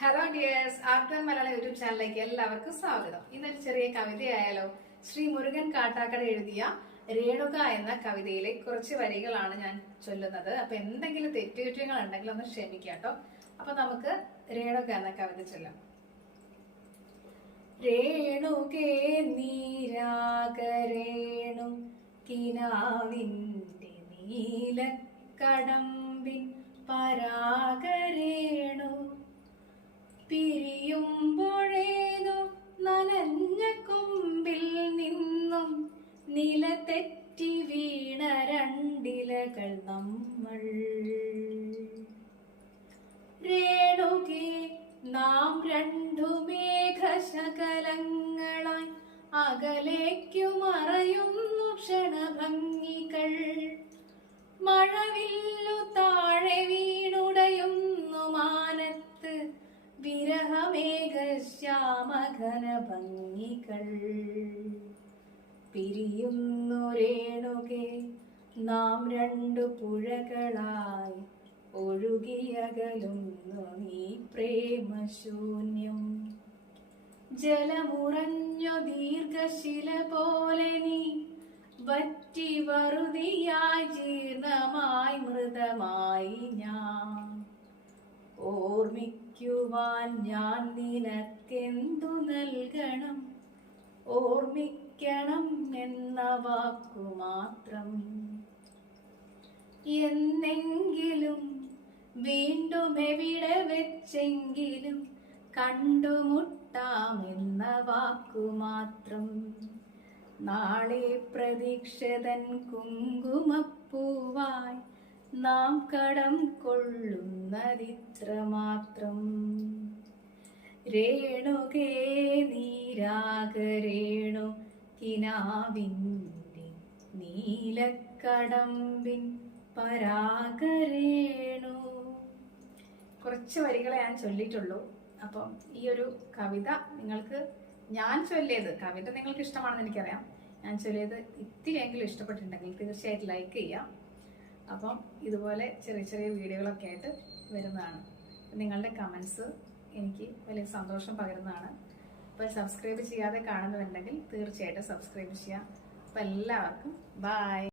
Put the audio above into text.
Hello dears and Malayalam YouTube ചാനലിലേക്ക് എല്ലാവർക്കും സ്വാഗതം. ഇന്നൊരു ചെറിയ കവിതയായാലോ ശ്രീ മുരുകൻ കാട്ടാക്കട എഴുതിയ രേണുക എന്ന കവിതയിലെ കുറച്ച് വരികളാണ് ഞാൻ ചൊല്ലുന്നത്. അപ്പൊ എന്തെങ്കിലും തെറ്റുകുറ്റങ്ങൾ ഉണ്ടെങ്കിൽ ഒന്ന് ക്ഷമിക്കാട്ടോ അപ്പൊ നമുക്ക് രേണുക എന്ന കവിത ചൊല്ലാം. രേണുകേ നീരാകരേണു കിനാവിന്റെ നീലക്കടമ്പിൻ പരാഗരേണു രണ്ടിലകൾ നമ്മൾ രേണുകെ നാം രണ്ടു മേഘശകലങ്ങളായി അകലേക്കു മറയുന്നു ക്ഷണഭംഗികൾ. മഴവില്ലു താഴെ വീണുടയുന്നു മാനത്ത് വിരഹമേഘശ്യാമഘന ഭംഗികൾ പിരിയുന്നു രേണുകെ നാം രണ്ടു പുഴകളായി ഒഴുകിയകലുന്നു നീ പ്രേമശൂന്യം. ജലമുറഞ്ഞു ദീർഘശില പോലെ നീ വറ്റി വറുതിയായി ജീർണമായി മൃതമായി ഞാൻ. ഓർമ്മിക്കുവാൻ ഞാൻ നിനക്കെന്തു നൽകണം? ഓർമ്മിക്കണം എന്ന വാക്കു മാത്രം വീണ്ടും എവിടെ വെച്ചെങ്കിലും കണ്ടുമുട്ടാമെന്ന വാക്കുമാത്രം. നാളെ പ്രതീക്ഷതൻ കുങ്കുമപ്പൂവായി നാം കടം കൊള്ളുന്നതിത്ര മാത്രം രേണുകേ നീരാകരേണു കിനാവിന്റെ നീലക്കടമ്പിൻ പരാഗരേണു കുറച്ച് വരികളെ ഞാൻ ചൊല്ലിയിട്ടുള്ളൂ. അപ്പം ഈ ഒരു കവിത നിങ്ങൾക്ക് ഞാൻ ചൊല്ലിയത് കവിത നിങ്ങൾക്ക് ഇഷ്ടമാണെന്ന് എനിക്കറിയാം. ഞാൻ ചൊല്ലിയത് ഇത്തിരിയെങ്കിലും ഇഷ്ടപ്പെട്ടിട്ടുണ്ടെങ്കിൽ തീർച്ചയായിട്ടും ലൈക്ക് ചെയ്യാം. അപ്പം ഇതുപോലെ ചെറിയ ചെറിയ വീഡിയോകളൊക്കെ ആയിട്ട് വരുന്നതാണ്. നിങ്ങളുടെ കമൻസ് എനിക്ക് വലിയ സന്തോഷം പകരുന്നതാണ്. അപ്പോൾ സബ്സ്ക്രൈബ് ചെയ്യാതെ കാണുന്നുണ്ടെങ്കിൽ തീർച്ചയായിട്ടും സബ്സ്ക്രൈബ് ചെയ്യാം. അപ്പോൾ എല്ലാവർക്കും ബായ്